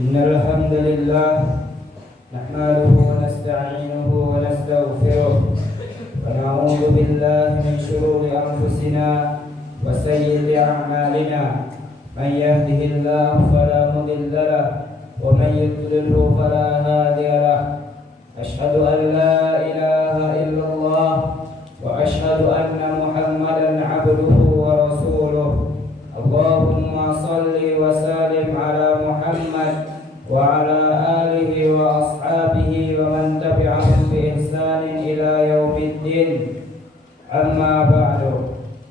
إن الحمد لله نحمده ونستعينه ونستغفره ونعوذ بالله من شرور أنفسنا وسيئات أعمالنا من يهده الله فلا مضل له ومن يضلل فلا هادي له أشهد أن لا إله إلا الله وأشهد أن محمدا عبده ورسوله اللهم صل وسلم على محمد وعلى آله وأصحابه ومن تبعهم بإحسان إلى يوم الدين أما بعد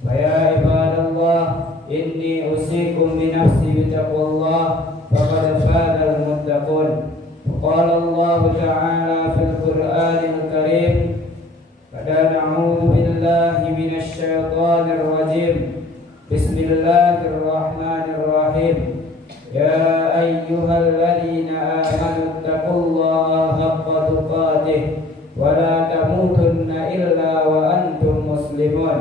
فيا عباد الله إني أوصيكم بنفسي بتقوى الله فقد فاز المتقون وقال الله تعالى في القرآن الكريم نعوذ بالله من الشيطان الرجيم بسم الله الرحمن الرحيم يا أيها الذين آمنوا اتقوا الله حق تقاته ولا تموتن إلا وأنتم مسلمون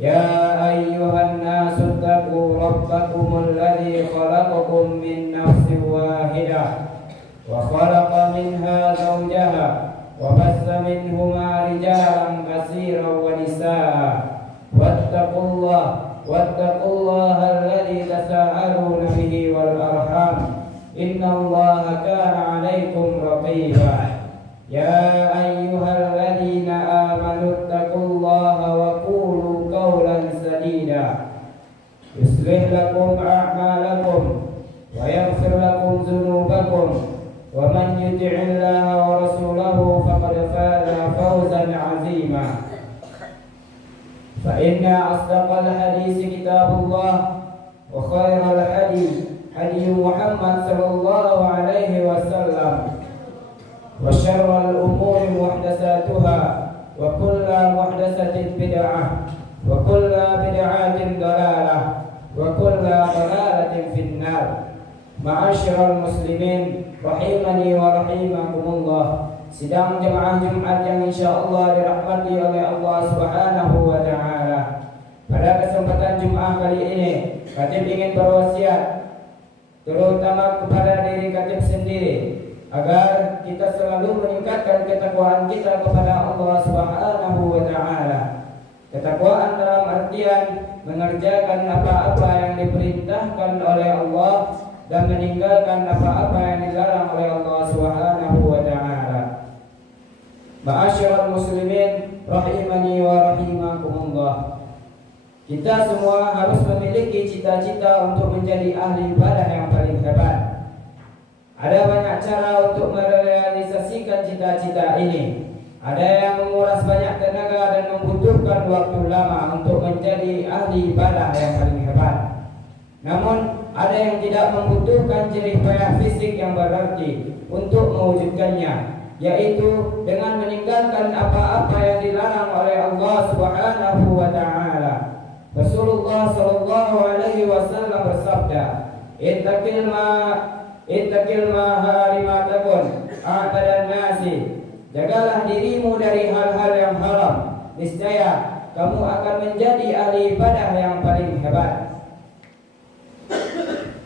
يا أيها الناس اتقوا ربكم الذي خلقكم من نفس واحدة وخلق منها زوجها وبث منهما رجالا كثيرا ونساء واتقوا الله الذي تساءلون به والأرحام إن الله كان عليكم رقيبا يا أيها الذين آمنوا اتقوا الله وقولوا قولا سديدا يصلح لكم أعمالكم ويغفر لكم ذنوبكم ومن يطع الله ورسوله فقد فاز فوزا عظيما فإن أصدق الحديث كتاب الله وخير الحديث حديث محمد صلى الله عليه وسلم وشر الأمور محدثاتها وكل محدثة بدعة وكل بدعة ضلالة وكل ضلالة في النار معاشر المسلمين rahimani wa rahimakumullah. Sidang jemaah Jumat yang insyaallah dirahmati oleh Allah Subhanahu wa taala. Pada kesempatan Jumat kali ini, Khatib ingin berwasiat terutama kepada diri Khatib sendiri agar kita selalu meningkatkan ketakwaan kita kepada Allah Subhanahu wa taala. Ketakwaan dalam artian mengerjakan apa-apa yang diperintahkan oleh Allah dan meninggalkan apa-apa yang dilarang oleh Allah Subhanahu wa taala. Ma'asyiral muslimin rahimani wa rahimakumullah. Kita semua harus memiliki cita-cita untuk menjadi ahli ibadah yang paling hebat. Ada banyak cara untuk merealisasikan cita-cita ini. Ada yang menguras banyak tenaga dan membutuhkan waktu lama untuk menjadi ahli ibadah yang paling hebat. Namun ada yang tidak membutuhkan jerih payah fisik yang berarti untuk mewujudkannya, yaitu dengan meninggalkan apa-apa yang dilarang oleh Allah Subhanahu wa taala. Rasulullah sallallahu alaihi wasallam bersabda, "Ittaqil ma harimatakun a'tadan nasi." Jagalah dirimu dari hal-hal yang haram, niscaya kamu akan menjadi ahli ibadah yang paling hebat.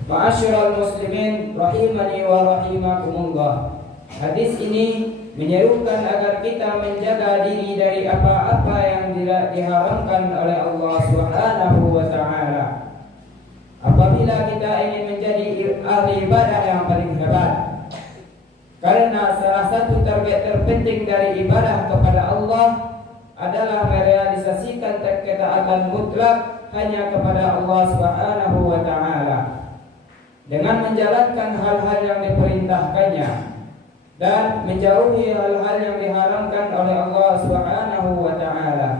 Ma'asyiral muslimin rahimani wa rahimakumullah. Hadis ini menyerukan agar kita menjaga diri dari apa-apa yang diharamkan oleh Allah Subhanahu wa taala. Apabila kita ingin menjadi ahli ibadah yang paling hebat, karena salah satu target terpenting dari ibadah kepada Allah adalah merealisasikan ketaatan mutlak hanya kepada Allah Subhanahu wa taala dengan menjalankan hal-hal yang diperintahkannya dan menjauhi hal-hal yang diharamkan oleh Allah Subhanahu wa taala.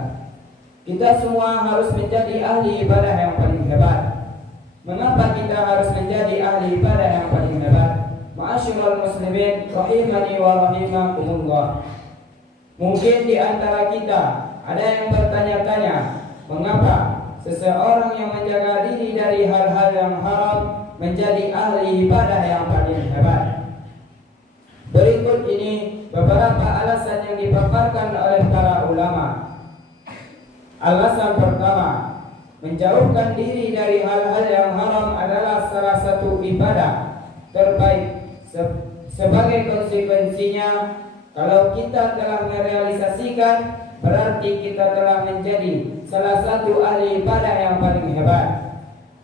Kita semua harus menjadi ahli ibadah yang paling hebat. Mengapa kita harus menjadi ahli ibadah yang paling hebat? Ma'asyiral muslimin rahimani wa rahimakumullah. Mungkin di antara kita ada yang bertanya-tanya, mengapa seseorang yang menjaga diri dari hal-hal yang haram menjadi ahli ibadah yang paling hebat? Berikut ini beberapa alasan yang dipaparkan oleh para ulama. Alasan pertama, menjauhkan diri dari hal-hal yang haram adalah salah satu ibadah terbaik Sebagai konsekuensinya, kalau kita telah merealisasikan, berarti kita telah menjadi salah satu ahli ibadah yang paling hebat.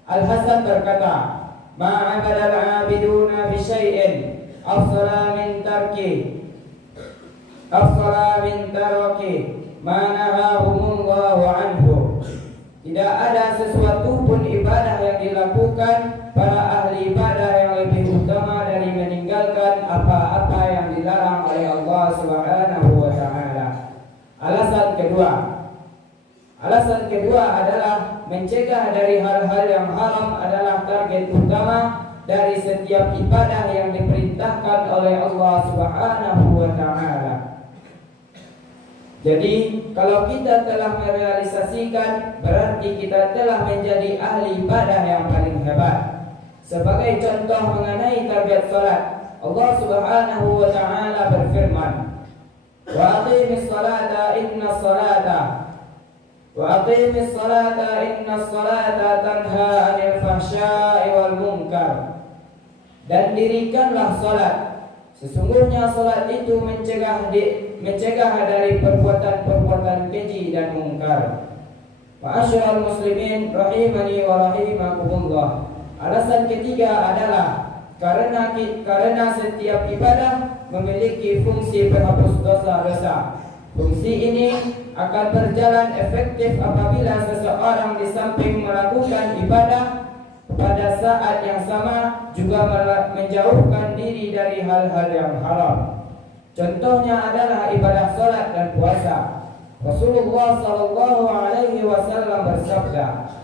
Al-Hasan berkata, ma'abadal abiduna bi syai'in afsala min tarki ma nahahumullahu anhu. Tidak ada sesuatu pun ibadah yang dilakukan para ahli ibadah yang lebih utama dari meninggalkan apa-apa yang dilarang oleh Allah Subhanahu wa taala. Alasan kedua adalah mencegah dari hal-hal yang haram adalah target utama dari setiap ibadah yang diperintahkan oleh Allah Subhanahu wa taala. Jadi, kalau kita telah merealisasikan, berarti kita telah menjadi ahli ibadah yang paling hebat. Sebagai contoh mengenai target salat, Allah Subhanahu wa taala berfirman, "Wa aqimis salata inna salata tanha 'anil fahsya'i wal munkar." Dan dirikanlah salat. Sesungguhnya salat itu mencegah dari perbuatan-perbuatan keji dan mungkar. Ma'asyiral muslimin rahimani wa rahimakumullah. Alasan ketiga adalah karena setiap ibadah memiliki fungsi penghapus dosa-dosa. Fungsi ini akan berjalan efektif apabila seseorang di samping melakukan ibadah pada saat yang sama juga menjauhkan diri dari hal-hal yang haram. Contohnya adalah ibadah salat dan puasa. Rasulullah sallallahu alaihi wasallam bersabda,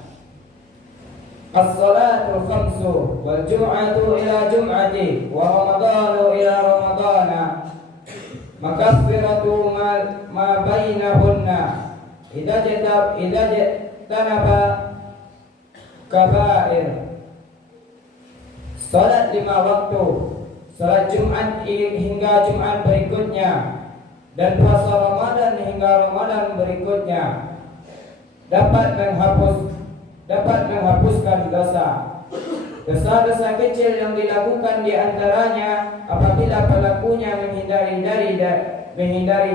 "As-salatu khamsu wal jum'atu ila jum'ati wa ramadanu ila ramadana makaffiratu ma bainahunna idza tanaba kabair." Salat 5 waktu, salat Jumat hingga Jumat berikutnya, dan puasa Ramadan hingga Ramadan berikutnya dapat menghapuskan dosa. Dosa-dosa kecil yang dilakukan di antaranya apabila pelakunya menghindari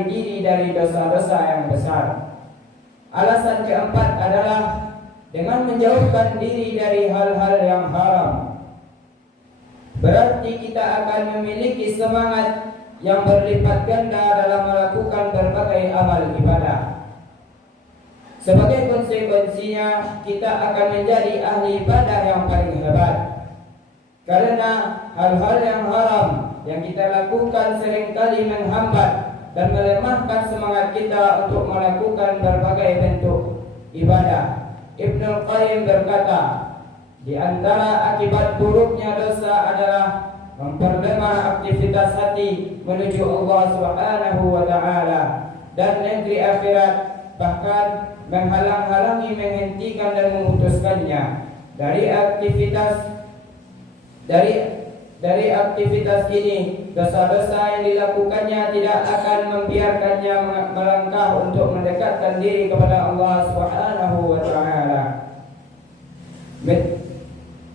diri dari dosa-dosa yang besar. Alasan keempat adalah dengan menjauhkan diri dari hal-hal yang haram. Berarti kita akan memiliki semangat yang berlipat ganda dalam melakukan berbagai amal ibadah. Sebagai konsekuensinya, kita akan menjadi ahli ibadah yang paling hebat. Karena hal-hal yang haram yang kita lakukan seringkali menghambat dan melemahkan semangat kita untuk melakukan berbagai bentuk ibadah. Ibnu Qayyim berkata, di antara akibat buruknya dosa adalah memperlemah aktivitas hati menuju Allah Subhanahu wa taala dan negeri akhirat, bahkan menghalang-halangi, menghentikan dan memutuskannya dari aktivitas ini. Dosa-dosa yang dilakukannya tidak akan membiarkannya melangkah untuk mendekatkan diri kepada Allah Subhanahu wa taala.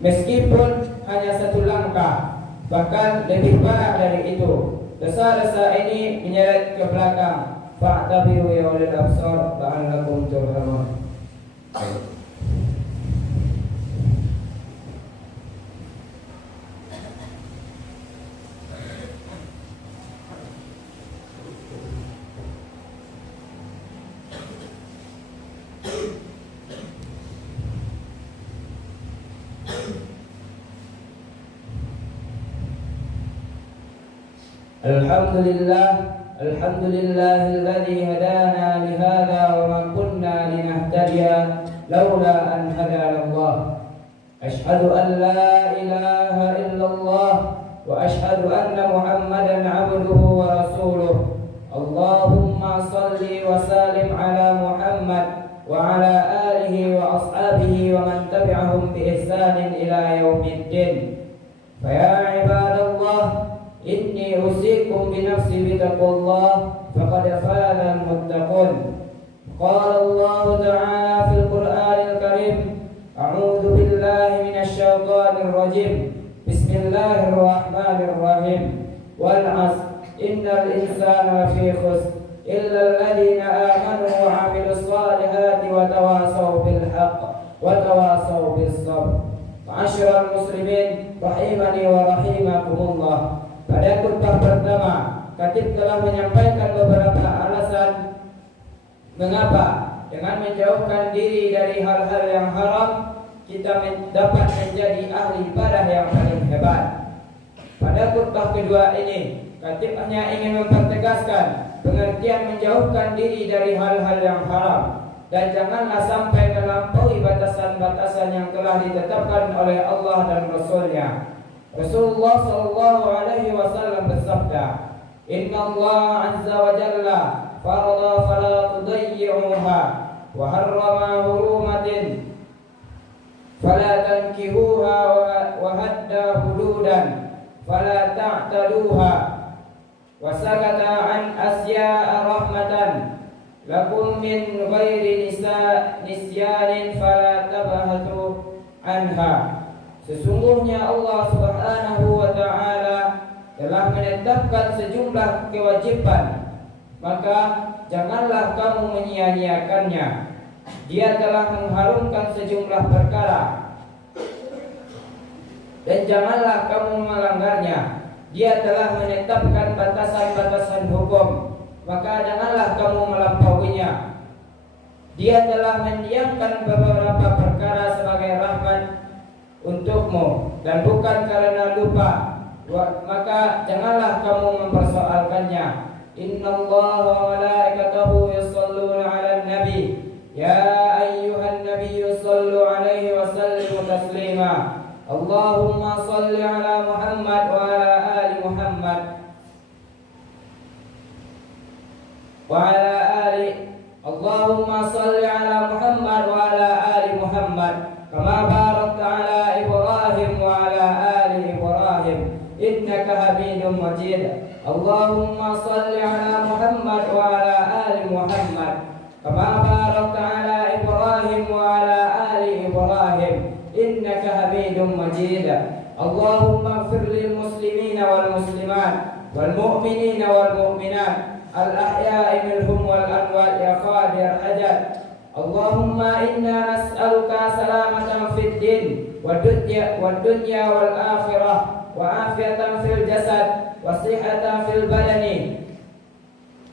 Meskipun hanya satu langkah, bahkan lebih parah dari itu, dosa-dosa ini menyeret ke belakang. Fa'tabiru ya ulil absar la'allakum turhamun. Alhamdulillahilladzi hadana lihada wa ma kunna linahtadiya laula an hadana Allah. Asyhadu an la ilaha illallah wa asyhadu anna Muhammadan abduhu wa rasuluh. Allahumma salli wa sallim ala Muhammad wa ala alihi wa ashabihi wa man tabi'ahum bi ihsanin ila yaumiddin. Fa ya ibadallah, inni usikum binafsi bitaqwallah faqad faza al-muttaqun. Qala Allah ta'ala fil Qur'anil Karim, a'udzu billahi minasy syaithanir rajim. Bismillahirrahmanirrahim. Wal 'asr innal insana lafi khusr illa alladziina aamanu wa 'amilus shalihati wa tawashaw bil haqq wa tawashaw bis sabr. Ma'asyiral muslimin rahimani wa rahimakumullah. Pada khutbah pertama, Khatib telah menyampaikan beberapa alasan mengapa dengan menjauhkan diri dari hal-hal yang haram kita dapat menjadi ahli ibadah yang paling hebat. Pada khutbah kedua ini, Khatib hanya ingin mempertegaskan pengertian menjauhkan diri dari hal-hal yang haram dan janganlah sampai melampaui batasan-batasan yang telah ditetapkan oleh Allah dan Rasul-Nya. Rasulullah sallallahu alaihi wasallam bersabda, "Inna Allah azza wa jalla farada fala tudayyi'uha wa harrama hurumatin fala tankihuha wa hadda hududan fala ta'taduha wa sakata an asya'a rahmatan lakum min ghairi nisyanin fala tabahatu anha." Sesungguhnya Allah Subhanahu wa ta'ala telah menetapkan sejumlah kewajiban, maka janganlah kamu menyia-nyiakannya. Dia telah mengharumkan sejumlah perkara dan janganlah kamu melanggarnya. Dia telah menetapkan batasan-batasan hukum, maka janganlah kamu melampauinya. Dia telah mendiamkan beberapa perkara sebagai rahmat untukmu dan bukan karena lupa, maka janganlah kamu mempersoalkannya. Innallaha wa malaikatahu yusholluna 'alan nabi ya ayyuhan nabiyyu shallu 'alaihi wa sallimu taslima. Allahumma shalli 'ala Muhammad wa 'ala ali Muhammad wa 'ala ali Allahumma shalli 'ala Muhammad wa 'ala ali Muhammad kama barakta 'ala Ibrahim wa 'ala ali Ibrahim innaka Hamidum Majid. Allahumma shalli 'ala Muhammad wa 'ala ali Muhammad kama barakta 'ala Ibrahim wa 'ala ali Ibrahim innaka Hamidum Majid. Allahumma ighfir lil muslimina wal muslimat wal mu'minina wal mu'minat al ahya'i minhum wal amwat ya qadir hajat. Allahumma inna nas'aluka salamatan fid din wad dunya wal akhirah wa afiyatan fil jasad wa sihhatan fil badani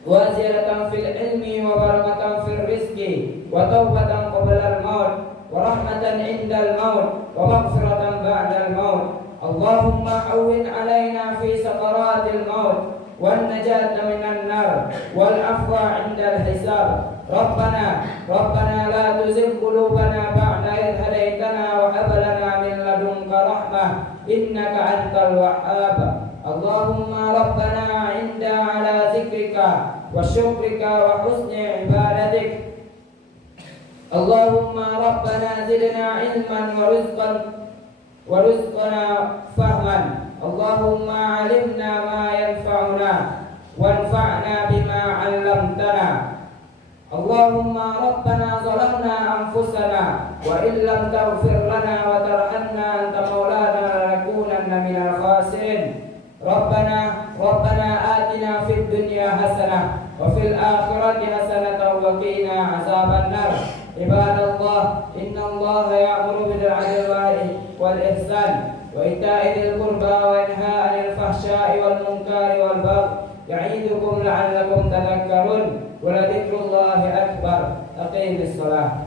wa ziyadatan fil ilmi wa barakatan fil rizqi wa taubatan qabla al maut wa rahmatan indal maut wa maghfiratan ba'dal maut. Allahumma hawwin alaina fi sakaratil maut wan najata minan nar wal afwa indal hisab. Rabbana la tuzigh qulubana ba'da idh hadaytana wa hab lana min ladunka rahmah innaka antal wahhab. Allahumma rabbana 'inda 'ala zikrika wa syukrika wa husni ibadatik. Allahumma rabbana zidna ilman wa rizqana fahman. Allahumma 'allimna ma yanfa'una wanfa'na bima 'allamtana. Allahumma rabbana zalamna anfusana wa illam taghfir lana wa tarhamna anta maulana lanakunanna minal khasirin. Rabbana atina fid dunya hasanah wa fil akhirati hasanatan wa qina azaban nar. Ibadallah, innallaha ya'muru bil 'adli wal ihsan wa ita'i dzil qurba wa yanha 'anil fahsya'i wal munkari wal baghi ya'idukum la'allakum tadhakkarun. Wa la dzikrullahi akbar. Aqimis shalah.